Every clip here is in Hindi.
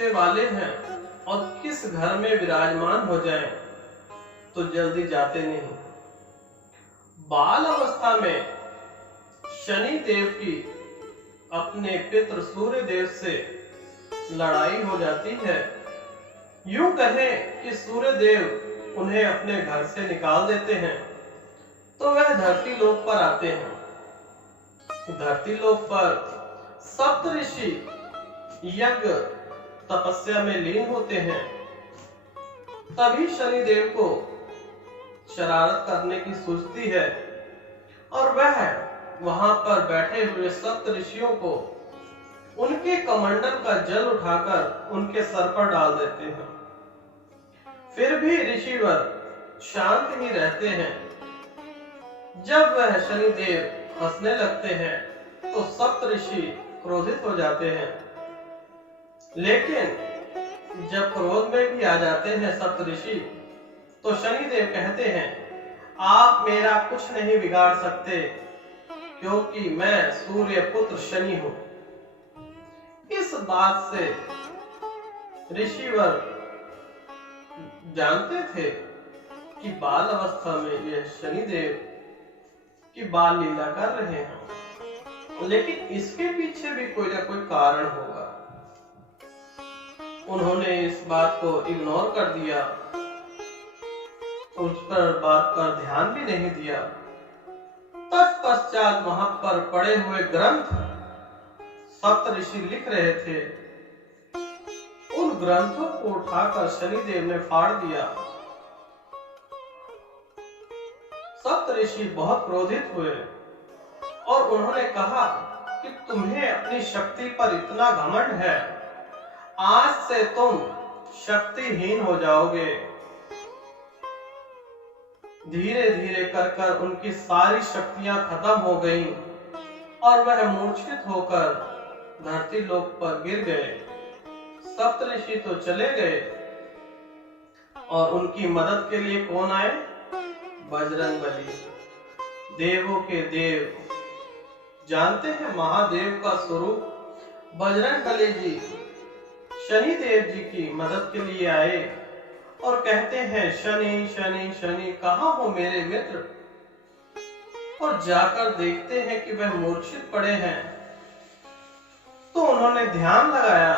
पूछने वाले हैं और किस घर में विराजमान हो जाएं, तो जल्दी जाते नहीं। बाल अवस्था में शनि देव की अपने पितृ सूर्य देव से लड़ाई हो जाती है। यूं कहें कि सूर्य देव उन्हें अपने घर से निकाल देते हैं, तो वह धरती लोक पर आते हैं। धरती लोक पर सप्तऋषि यज्ञ तपस्या में लीन होते हैं। तभी शनि देव को शरारत करने की सूझती है और वह वहां पर बैठे हुए सप्तऋषियों को उनके कमंडल का जल उठाकर उनके सर पर डाल देते हैं। फिर भी ऋषिवर शांत ही रहते हैं। जब वह शनि देव हंसने लगते हैं तो सप्तऋषि क्रोधित हो जाते हैं। लेकिन जब क्रोध में भी आ जाते हैं सप्तऋषि, तो शनि देव कहते हैं, आप मेरा कुछ नहीं बिगाड़ सकते, क्योंकि मैं सूर्य पुत्र शनि हूं। इस बात से ऋषिवर जानते थे कि बाल अवस्था में यह शनि देव की बाल लीला कर रहे हैं, लेकिन इसके पीछे भी कोई ना कोई कारण होगा। उन्होंने इस बात को इग्नोर कर दिया, उस पर बात पर ध्यान भी नहीं दिया। तत्पश्चात वहां पर पड़े हुए ग्रंथ सप्तऋषि लिख रहे थे, उन ग्रंथों को उठाकर शनिदेव ने फाड़ दिया। सप्तऋषि बहुत क्रोधित हुए और उन्होंने कहा कि तुम्हें अपनी शक्ति पर इतना घमंड है, आज से तुम शक्तिहीन हो जाओगे। धीरे धीरे कर उनकी सारी शक्तियां खत्म हो गईं और वह मूर्छित होकर धरती लोक पर गिर गए। सप्तऋषि तो चले गए और उनकी मदद के लिए कौन आए? बजरंगबली, देवों के देव। जानते हैं महादेव का स्वरूप बजरंगबली जी शनि देव जी की मदद के लिए आए और कहते हैं, शनि शनि शनि कहाँ हो मेरे मित्र? और जाकर देखते हैं कि वह मूर्छित पड़े हैं। तो उन्होंने ध्यान लगाया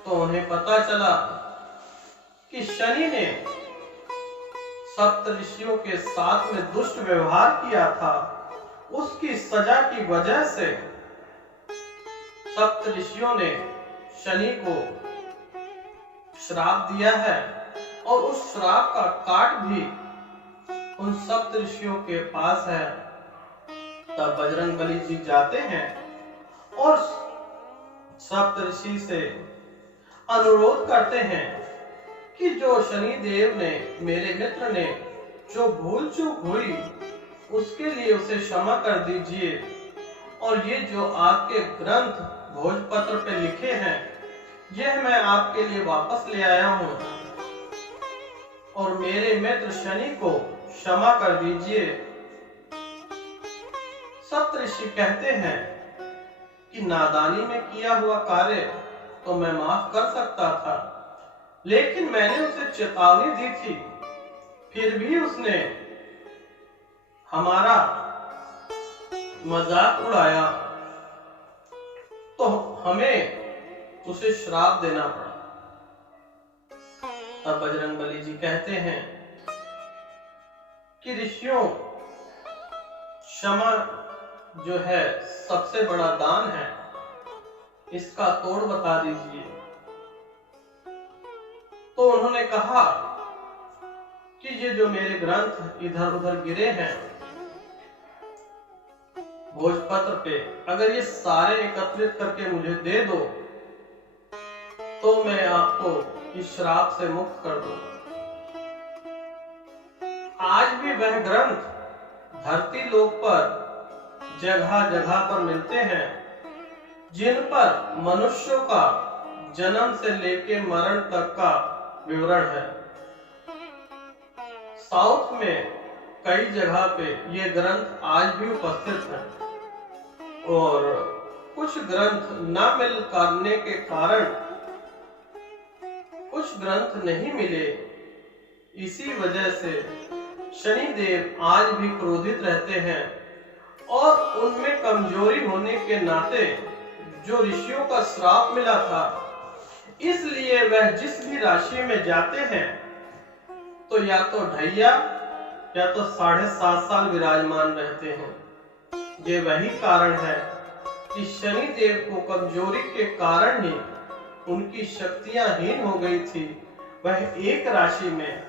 तो उन्हें पता चला कि शनि ने सप्तऋषियों के साथ में दुष्ट व्यवहार किया था। उसकी सजा की वजह से सप्तऋषियों ने शनि को श्राप दिया है और उस श्राप का काट भी उन सप्तऋषियों के पास है। तब बजरंगबली जी जाते हैं और सप्तऋषि से अनुरोध करते हैं कि जो शनि देव ने, मेरे मित्र ने जो भूल चूक हुई उसके लिए उसे क्षमा कर दीजिए, और ये जो आपके ग्रंथ भोजपत्र पे लिखे हैं यह मैं आपके लिए वापस ले आया हूं, और मेरे मित्र शनि को क्षमा कर दीजिए। सप्तऋषि कहते हैं कि नादानी में किया हुआ कार्य तो मैं माफ कर सकता था, लेकिन मैंने उसे चेतावनी दी थी, फिर भी उसने हमारा मजाक उड़ाया, तो हमें उसे श्राप देना पड़ा। तब बजरंगबली जी कहते हैं कि ऋषियों, क्षमा जो है सबसे बड़ा दान है, इसका तोड़ बता दीजिए। तो उन्होंने कहा कि ये जो मेरे ग्रंथ इधर उधर गिरे हैं भोजपत्र पे, अगर ये सारे एकत्रित करके मुझे दे दो तो मैं आपको इस श्राप से मुक्त कर दूंगा। आज भी वह ग्रंथ धरती लोक पर जगह जगह पर मिलते हैं, जिन पर मनुष्यों का जन्म से लेकर मरण तक का विवरण है। साउथ में कई जगह पे ये ग्रंथ आज भी उपस्थित हैं, और कुछ ग्रंथ न मिल करने के कारण ग्रंथ नहीं मिले। इसी वजह से शनि देव आज भी क्रोधित रहते हैं और उनमें कमजोरी होने के नाते जो ऋषियों का श्राप मिला था, इसलिए वह जिस भी राशि में जाते हैं तो या तो ढैया या तो 7.5 साल विराजमान रहते हैं। ये वही कारण है कि शनि देव को कमजोरी के कारण ही उनकी शक्तियां हीन हो गई थी। वह एक राशि में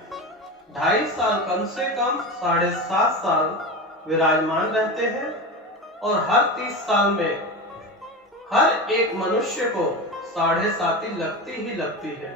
2.5 साल, कम से कम 7.5 साल विराजमान रहते हैं और हर 30 साल में हर एक मनुष्य को 7.5 लगती ही लगती है।